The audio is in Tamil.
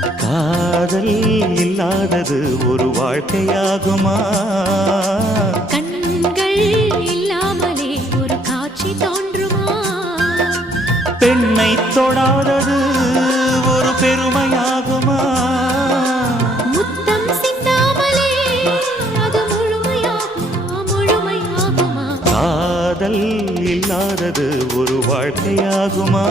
காதல் இல்லாதது ஒரு வாழ்க்கையாகுமா? கண்கள் இல்லாமலே ஒரு காட்சி தோன்றுமா? பெண்ணை தொடாதது ஒரு பெருமையாகுமா? முத்தம் சிந்தாமலே அது முழுமையாகுமா? முழுமையாகுமா? காதல் இல்லாதது ஒரு வாழ்க்கையாகுமா?